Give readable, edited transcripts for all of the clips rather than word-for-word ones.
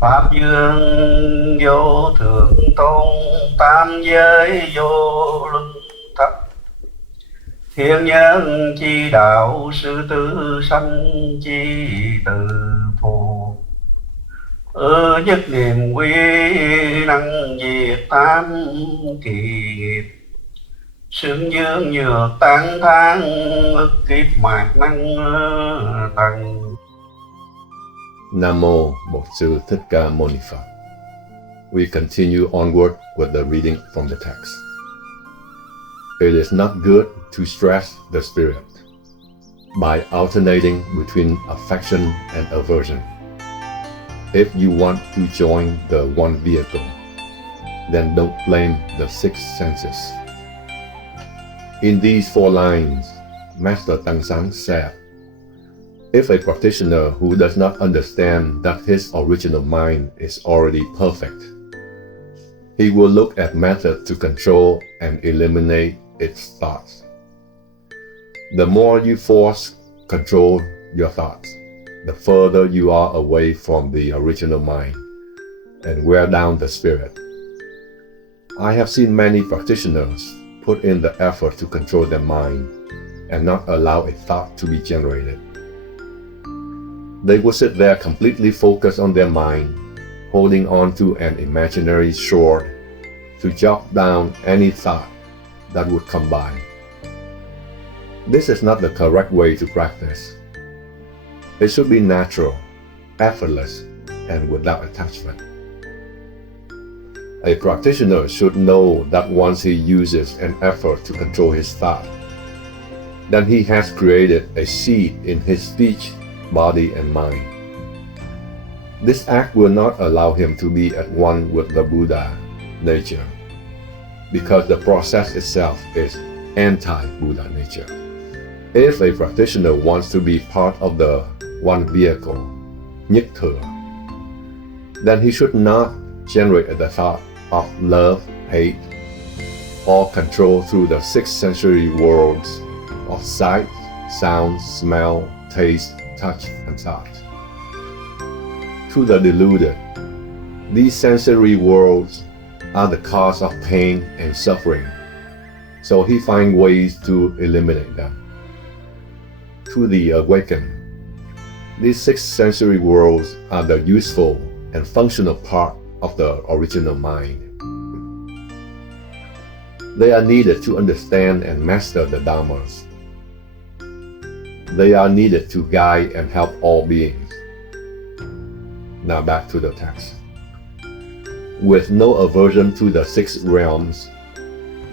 Pháp dương vô thượng tôn, tam giới vô luân thập. Thiên nhân chi đạo, sư tử sanh chi từ phù. Nhất niệm quy năng diệt tam kỳ nghiệp. Xương dương nhược tán thán, ức kiếp mạt năng tầng. Nam Mô Bổn Sư Thích Ca Mâu Ni Phật. We continue onward with the reading from the text. It is not good to stress the spirit by alternating between affection and aversion. If you want to join the one vehicle, then don't blame the six senses. In these 4 lines, Master Seng Ts'an said, if a practitioner who does not understand that his original mind is already perfect, he will look at methods to control and eliminate its thoughts. The more you force control your thoughts, the further you are away from the original mind and wear down the spirit. I have seen many practitioners put in the effort to control their mind and not allow a thought to be generated. They will sit there completely focused on their mind, holding on to an imaginary sword to jot down any thought that would come by. This is not the correct way to practice. It should be natural, effortless, and without attachment. A practitioner should know that once he uses an effort to control his thought, then he has created a seed in his speech, body, and mind. This act will not allow him to be at one with the Buddha nature, because the process itself is anti-Buddha nature. If a practitioner wants to be part of the one vehicle, nhất thừa, then he should not generate the thought of love, hate, or control through the 6 sensory worlds of sight, sound, smell, taste, touch, and thought. To the deluded, these sensory worlds are the cause of pain and suffering, so he finds ways to eliminate them. To the awakened, these 6 sensory worlds are the useful and functional part of the original mind. They are needed to understand and master the Dhammas. They are needed to guide and help all beings. Now back to the text. With no aversion to the 6 realms,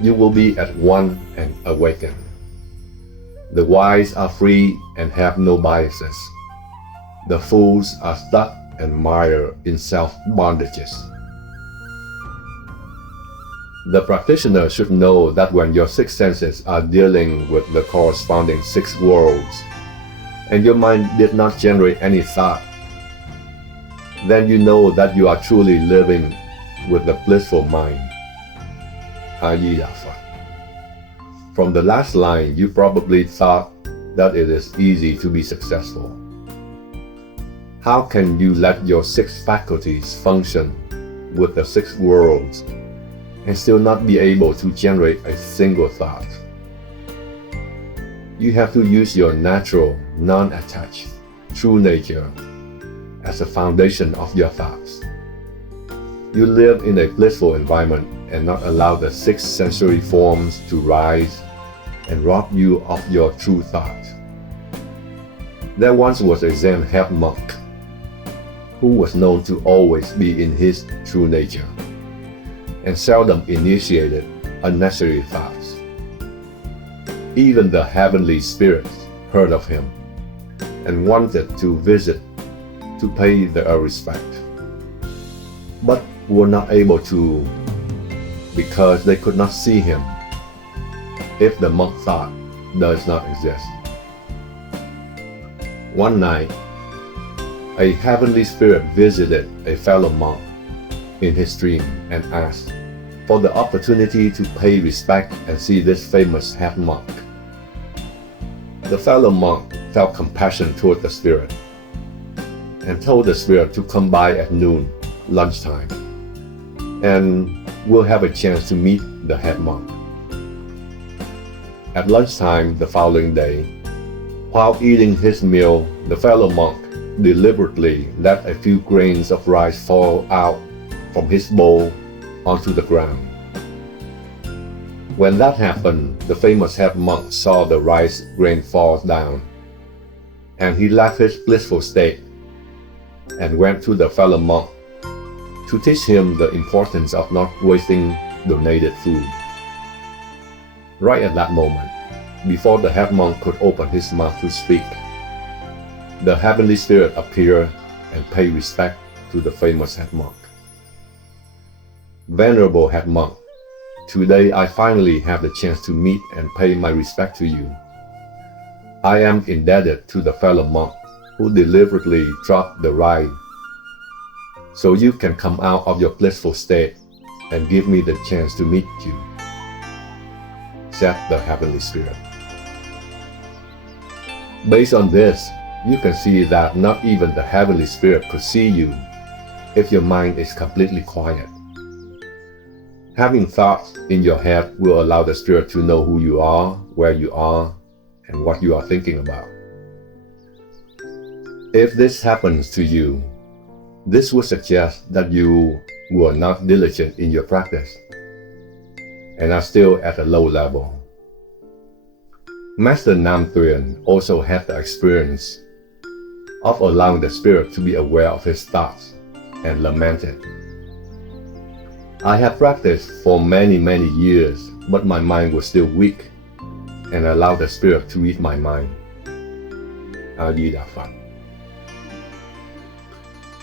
you will be at one and awakened. The wise are free and have no biases. The fools are stuck and mired in self-bondages. The practitioner should know that when your 6 senses are dealing with the corresponding 6 worlds, and your mind did not generate any thought, then you know that you are truly living with the blissful mind. A-di-đà Phật. From the last line, you probably thought that it is easy to be successful. How can you let your 6 faculties function with the 6 worlds and still not be able to generate a single thought? You have to use your natural, non-attached, true nature as a foundation of your thoughts. You live in a blissful environment and not allow the 6 sensory forms to rise and rob you of your true thought. There once was a Zen head monk who was known to always be in his true nature and seldom initiated unnecessary thoughts. Even the heavenly spirits heard of him and wanted to visit to pay their respect, but were not able to because they could not see him if the monk thought does not exist. One night, a heavenly spirit visited a fellow monk in his dream and asked for the opportunity to pay respect and see this famous head monk. The fellow monk felt compassion toward the spirit and told the spirit to come by at noon, lunchtime, and we'll have a chance to meet the head monk. At lunchtime the following day, while eating his meal, the fellow monk deliberately let a few grains of rice fall out from his bowl onto the ground. When that happened, the famous head monk saw the rice grain fall down, and he left his blissful state and went to the fellow monk to teach him the importance of not wasting donated food. Right at that moment, before the head monk could open his mouth to speak, the heavenly spirit appeared and paid respect to the famous head monk. Venerable head monk, today I finally have the chance to meet and pay my respect to you. I am indebted to the fellow monk who deliberately dropped the rice so you can come out of your blissful state and give me the chance to meet you, said the heavenly spirit. Based on this, you can see that not even the heavenly spirit could see you if your mind is completely quiet. Having thoughts in your head will allow the spirit to know who you are, where you are, and what you are thinking about. If this happens to you, this would suggest that you were not diligent in your practice and are still at a low level. Master Nam Thuyen also had the experience of allowing the spirit to be aware of his thoughts and lamented. I have practiced for many years, but my mind was still weak, and allowed the spirit to read my mind. A-di-đà Phật.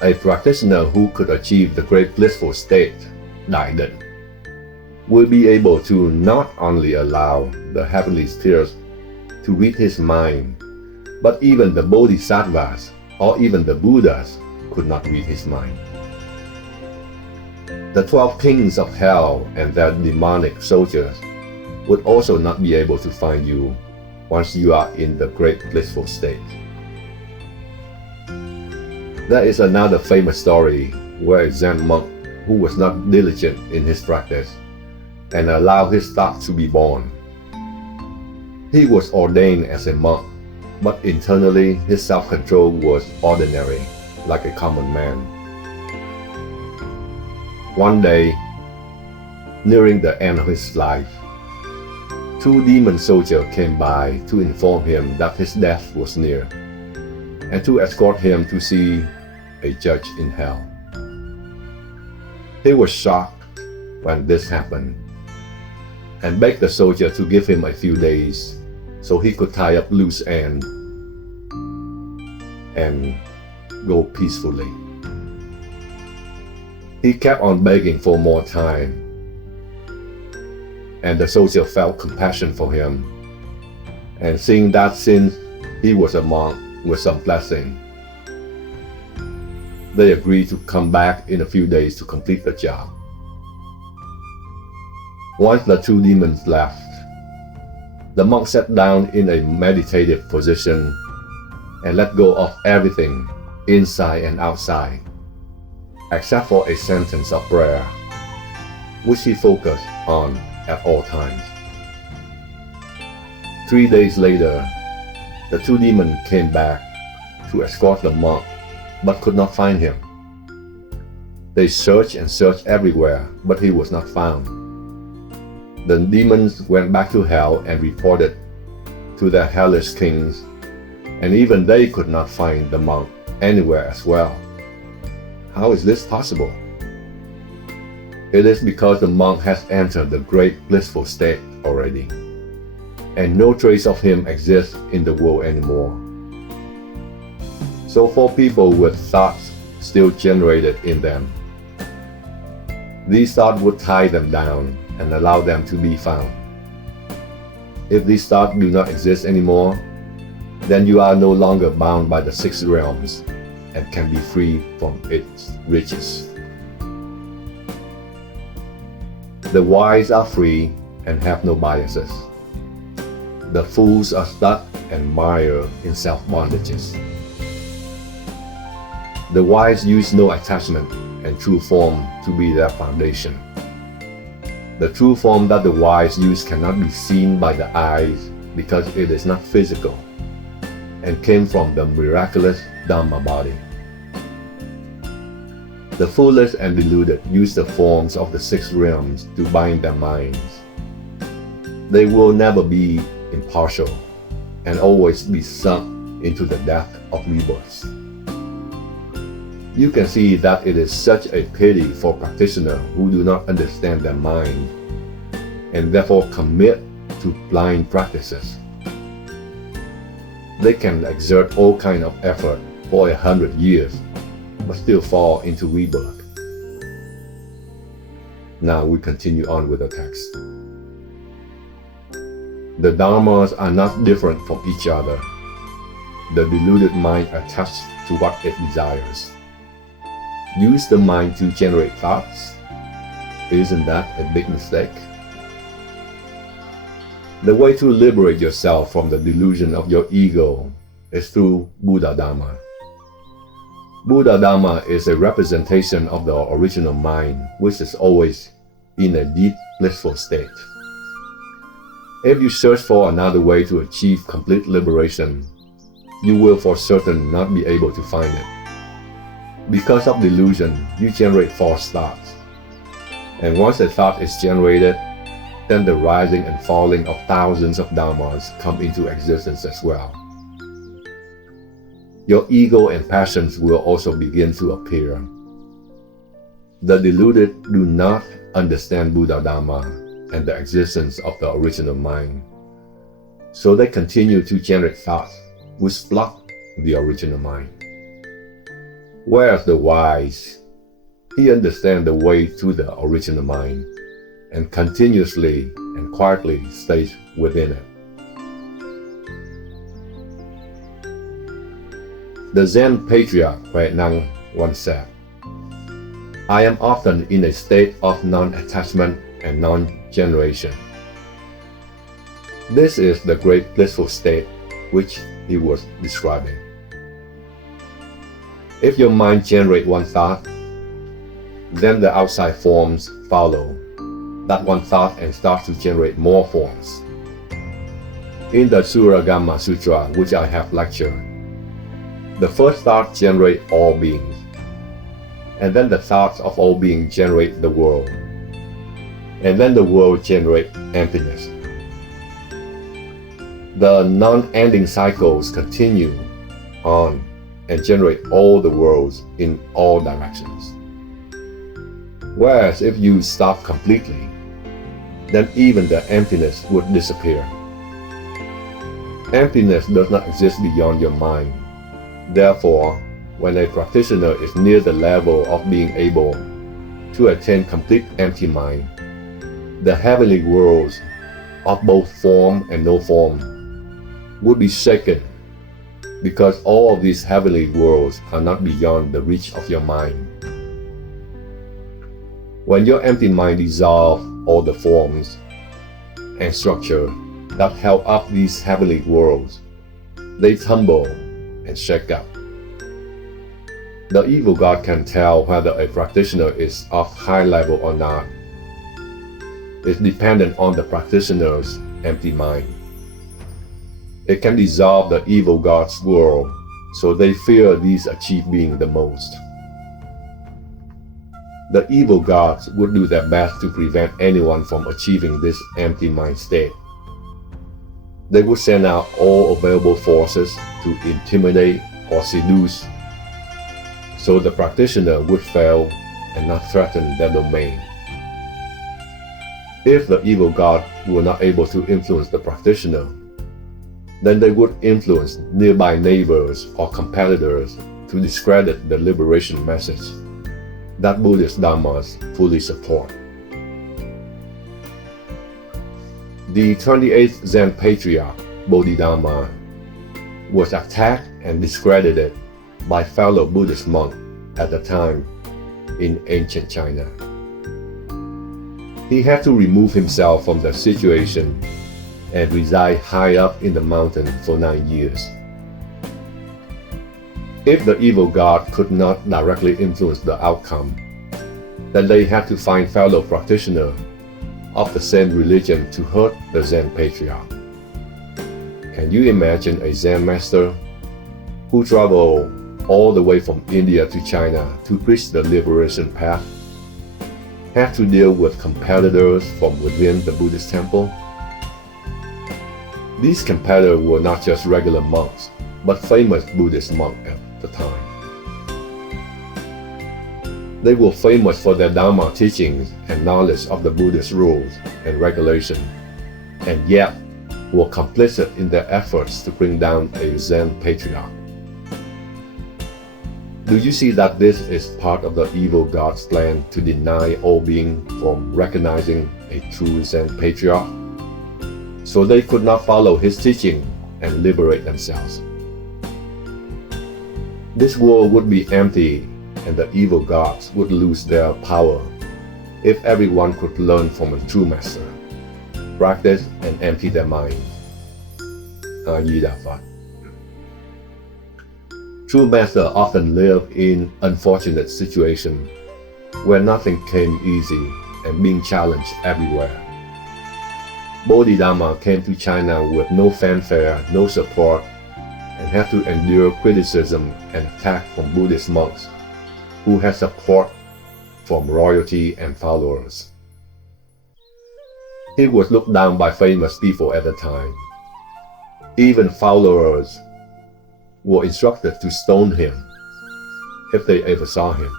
A practitioner who could achieve the great blissful state, Đại Định, will be able to not only allow the heavenly spirits to read his mind, but even the bodhisattvas or even the Buddhas could not read his mind. The 12 kings of hell and their demonic soldiers would also not be able to find you once you are in the great blissful state. There is another famous story where a Zen monk who was not diligent in his practice and allowed his thoughts to be born. He was ordained as a monk, but internally his self-control was ordinary, like a common man. One day, nearing the end of his life, 2 demon soldiers came by to inform him that his death was near, and to escort him to see a judge in hell. He was shocked when this happened, and begged the soldier to give him a few days so he could tie up loose ends and go peacefully. He kept on begging for more time, and the soldier felt compassion for him, and seeing that since he was a monk with some blessing, they agreed to come back in a few days to complete the job. Once the 2 demons left, the monk sat down in a meditative position and let go of everything inside and outside, except for a sentence of prayer, which he focused on at all times. 3 days later, the 2 demons came back to escort the monk, but could not find him. They searched and searched everywhere, but he was not found. The demons went back to hell and reported to their hellish kings, and even they could not find the monk anywhere as well. How is this possible? It is because the monk has entered the great blissful state already, and no trace of him exists in the world anymore. So for people with thoughts still generated in them, these thoughts would tie them down and allow them to be found. If these thoughts do not exist anymore, then you are no longer bound by the 6 realms and can be free from its riches. The wise are free and have no biases. The fools are stuck and mired in self-bondages. The wise use no attachment and true form to be their foundation. The true form that the wise use cannot be seen by the eyes because it is not physical and came from the miraculous Dhamma body. The foolish and deluded use the forms of the six realms to bind their minds. They will never be impartial and always be sunk into the depth of rebirth. You can see that it is such a pity for practitioners who do not understand their mind and therefore commit to blind practices. They can exert all kinds of effort for 100 years but still fall into rebirth. Now we continue on with the text. The dharmas are not different from each other. The deluded mind attached to what it desires. Use the mind to generate thoughts. Isn't that a big mistake? The way to liberate yourself from the delusion of your ego is through Buddha Dhamma. Buddha Dhamma is a representation of the original mind, which is always in a deep blissful state. If you search for another way to achieve complete liberation, you will for certain not be able to find it. Because of delusion, you generate false thoughts. And once a thought is generated, then the rising and falling of thousands of dharmas come into existence as well. Your ego and passions will also begin to appear. The deluded do not understand Buddha Dhamma and the existence of the original mind, so they continue to generate thoughts which block the original mind. Whereas the wise, he understands the way to the original mind and continuously and quietly stays within it. The Zen Patriarch Fayan once said, "I am often in a state of non-attachment and non-generation." This is the great blissful state which he was describing. If your mind generates one thought, then the outside forms follow that one thought and start to generate more forms. In the Suragama Sutra, which I have lectured, the first thought generates all beings, and then the thoughts of all beings generate the world, and then the world generates emptiness. The non-ending cycles continue on and generate all the worlds in all directions. Whereas if you stop completely, then even the emptiness would disappear. Emptiness does not exist beyond your mind. Therefore, when a practitioner is near the level of being able to attain complete empty mind, the heavenly worlds of both form and no form would be shaken, because all of these heavenly worlds are not beyond the reach of your mind. When your empty mind dissolves all the forms and structure that held up these heavenly worlds, they tumble and shake up. The evil god can tell whether a practitioner is of high level or not. It's dependent on the practitioner's empty mind. It can dissolve the evil god's world, so they fear these achieve being the most. The evil gods would do their best to prevent anyone from achieving this empty mind state. They would send out all available forces to intimidate or seduce, so the practitioner would fail and not threaten their domain. If the evil god were not able to influence the practitioner, then they would influence nearby neighbors or competitors to discredit the liberation message that Buddhist Dhammas fully support. The 28th Zen Patriarch, Bodhidharma, was attacked and discredited by fellow Buddhist monks at the time in ancient China. He had to remove himself from the situation and reside high up in the mountain for 9 years. If the evil god could not directly influence the outcome, then they had to find fellow practitioners of the same religion to hurt the Zen Patriarch. Can you imagine a Zen master who traveled all the way from India to China to preach the liberation path, had to deal with competitors from within the Buddhist temple? These competitors were not just regular monks, but famous Buddhist monks at the time. They were famous for their Dharma teachings and knowledge of the Buddhist rules and regulations, and yet were complicit in their efforts to bring down a Zen Patriarch. Do you see that this is part of the evil god's plan to deny all beings from recognizing a true Zen Patriarch, so they could not follow his teaching and liberate themselves? This world would be empty and the evil gods would lose their power if everyone could learn from a true master, practice and empty their mind. A-di-đà Phật. True masters often live in unfortunate situations where nothing came easy and being challenged everywhere. Bodhidharma came to China with no fanfare, no support, and had to endure criticism and attack from Buddhist monks who had support from royalty and followers. He was looked down by famous people at the time. Even followers were instructed to stone him if they ever saw him.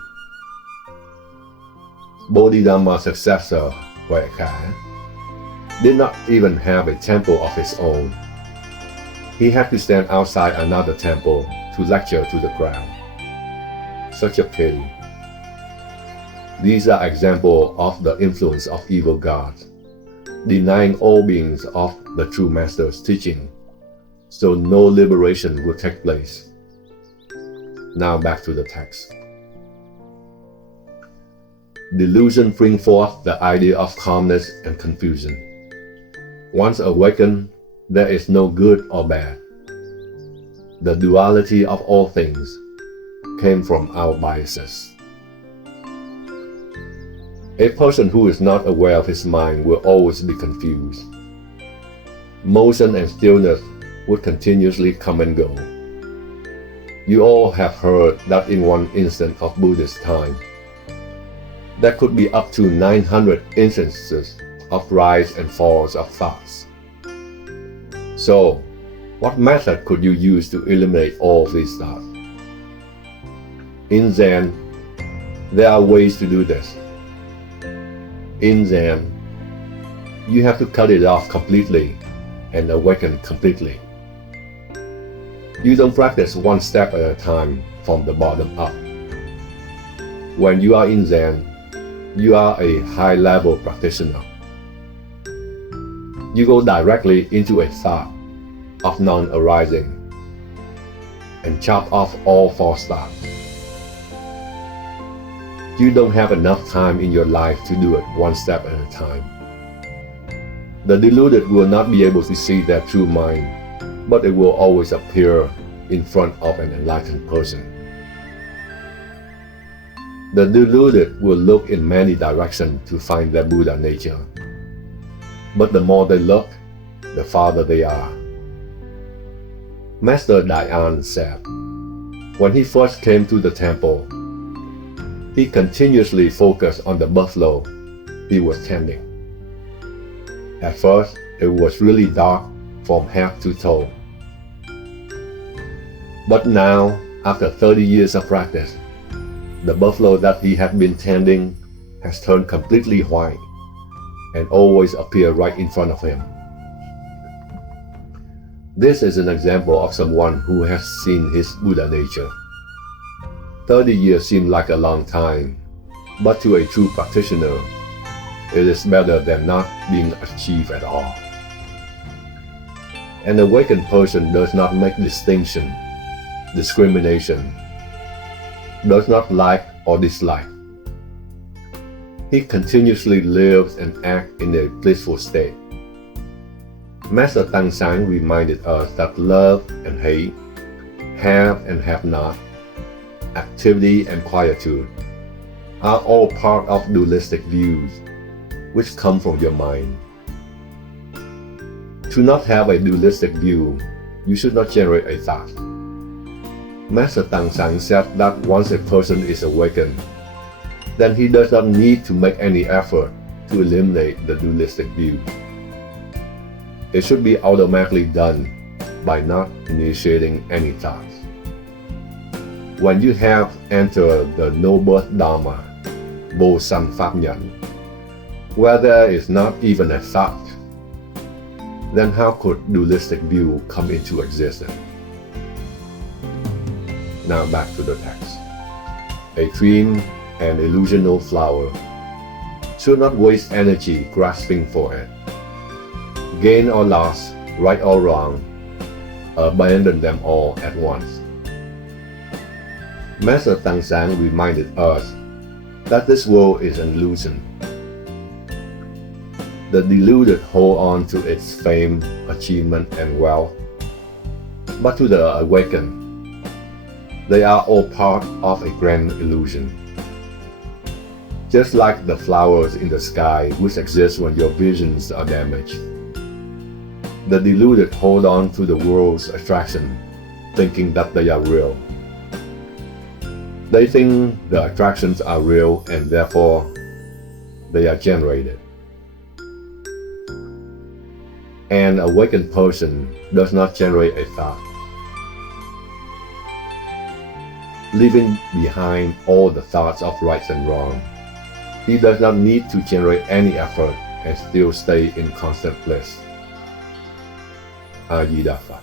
Bodhidharma's successor, Huệ Khả, did not even have a temple of his own. He had to stand outside another temple to lecture to the crowd. Such a pity. These are examples of the influence of evil gods, denying all beings of the true master's teaching, so no liberation will take place. Now back to the text. Delusion brings forth the idea of calmness and confusion. Once awakened, there is no good or bad. The duality of all things came from our biases. A person who is not aware of his mind will always be confused. Motion and stillness would continuously come and go. You all have heard that in one instant of Buddhist time, there could be up to 900 instances of rise and falls of thoughts. So, what method could you use to eliminate all these thoughts? In Zen, there are ways to do this. In Zen, you have to cut it off completely and awaken completely. You don't practice one step at a time from the bottom up. When you are in Zen, you are a high-level practitioner. You go directly into a thought of non-arising and chop off all false thoughts. You don't have enough time in your life to do it one step at a time. The deluded will not be able to see their true mind, but it will always appear in front of an enlightened person. The deluded will look in many directions to find their Buddha nature, but the more they look, the farther they are. Master Dayan said, when he first came to the temple, he continuously focused on the buffalo he was tending. At first, it was really dark from head to toe. But now, after 30 years of practice, the buffalo that he had been tending has turned completely white and always appear right in front of him. This is an example of someone who has seen his Buddha nature. 30 years seem like a long time, but to a true practitioner, it is better than not being achieved at all. An awakened person does not make distinction, discrimination, does not like or dislike. He continuously lives and acts in a blissful state. Master Tang Sang reminded us that love and hate, have and have not, activity, and quietude are all part of dualistic views which come from your mind. To not have a dualistic view, you should not generate a thought. Master Tang Ts'an said that once a person is awakened, then he does not need to make any effort to eliminate the dualistic view. It should be automatically done by not initiating any thoughts. When you have entered the no-birth Dharma, Bo San Fayan, where there is not even a thought, then how could dualistic view come into existence? Now back to the text. A dream, an illusional flower, should not waste energy grasping for it. Gain or loss, right or wrong, abandon them all at once. Master Tang Ts'an reminded us that this world is an illusion. The deluded hold on to its fame, achievement, and wealth, but to the awakened, they are all part of a grand illusion. Just like the flowers in the sky which exist when your visions are damaged. The deluded hold on to the world's attraction, thinking that they are real. They think the attractions are real and therefore they are generated. An awakened person does not generate a thought, leaving behind all the thoughts of right and wrong. He does not need to generate any effort and still stay in constant bliss. Ayidapha.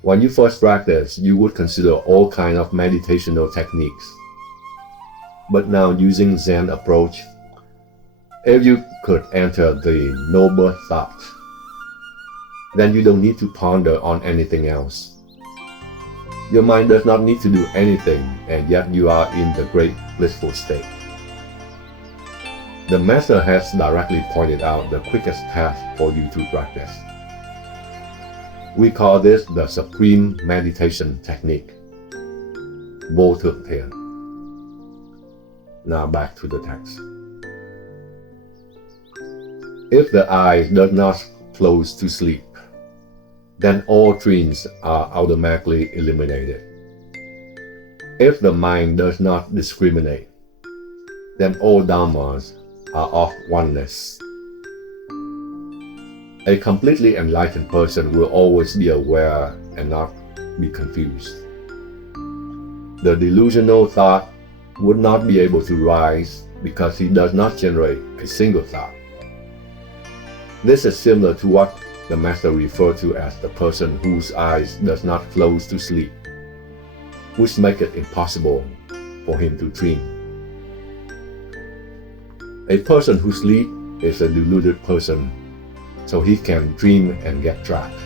When you first practice, you would consider all kinds of meditational techniques. But now using Zen approach, if you could enter the no-birth thought, then you don't need to ponder on anything else. Your mind does not need to do anything, and yet you are in the great blissful state. The Master has directly pointed out the quickest path for you to practice. We call this the Supreme Meditation Technique, Vô Thượng Thiền. Now back to the text. If the eye does not close to sleep, then all dreams are automatically eliminated. If the mind does not discriminate, then all dharmas are of oneness. A completely enlightened person will always be aware and not be confused. The delusional thought would not be able to rise because he does not generate a single thought. This is similar to what the Master referred to as the person whose eyes does not close to sleep, which make it impossible for him to dream. A person who sleeps is a deluded person, so he can dream and get trapped.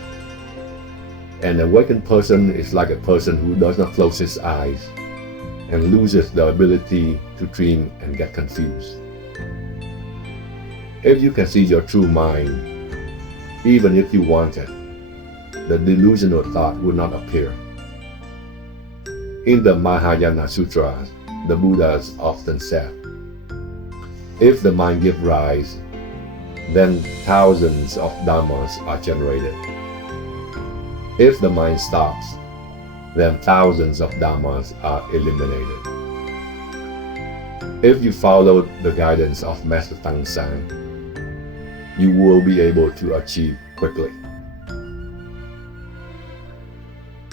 An awakened person is like a person who does not close his eyes and loses the ability to dream and get confused. If you can see your true mind, even if you want it, the delusional thought will not appear. In the Mahayana Sutras, the Buddhas often said, if the mind gives rise, then thousands of dharmas are generated. If the mind stops, then thousands of dharmas are eliminated. If you follow the guidance of Master Tang Ts'an, you will be able to achieve quickly.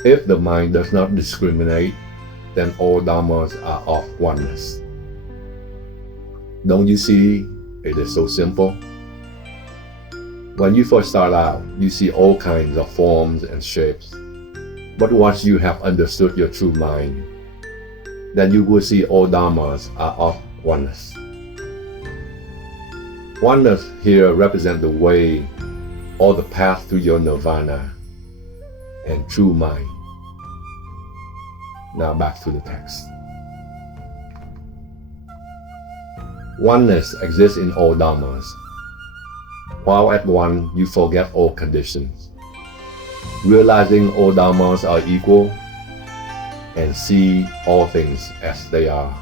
If the mind does not discriminate, then all dharmas are of oneness. Don't you see it is so simple? When you first start out, you see all kinds of forms and shapes. But once you have understood your true mind, then you will see all dharmas are of oneness. Oneness here represents the way or the path to your nirvana and true mind. Now back to the text. Oneness exists in all dharmas. While at one, you forget all conditions. Realizing all dharmas are equal, and see all things as they are.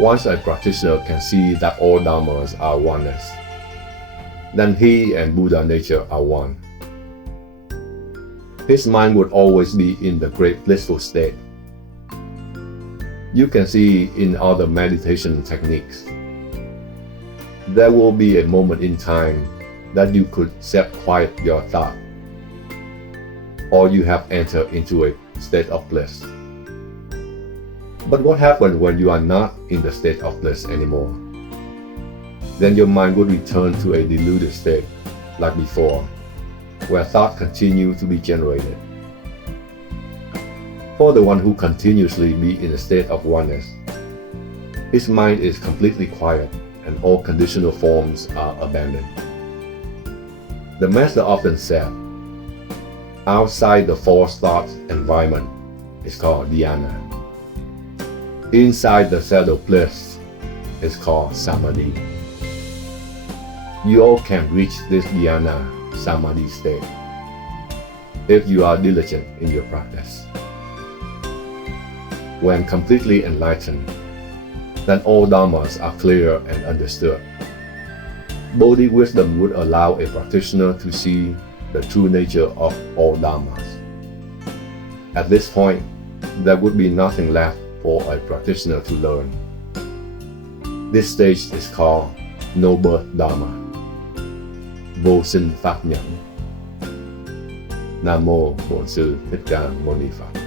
Once a practitioner can see that all dharmas are oneness, then he and Buddha nature are one. His mind would always be in the great blissful state. You can see in other meditation techniques, there will be a moment in time that you could set quiet your thought, or you have entered into a state of bliss. But what happens when you are not in the state of bliss anymore? Then your mind would return to a deluded state like before, where thought continue to be generated. For the one who continuously be in a state of oneness, his mind is completely quiet and all conditional forms are abandoned. The Master often said, outside the false thought environment is called dhyana. Inside the settled bliss is called samadhi. You all can reach this dhyana samadhi state if you are diligent in your practice. When completely enlightened, then all dharmas are clear and understood. Bodhi wisdom would allow a practitioner to see the true nature of all dharmas. At this point, there would be nothing left for a practitioner to learn. This stage is called no birth dharma. Vô sinh pháp nhẫn. Nam mô Bổn sư Thích Ca Mâu Ni Phật.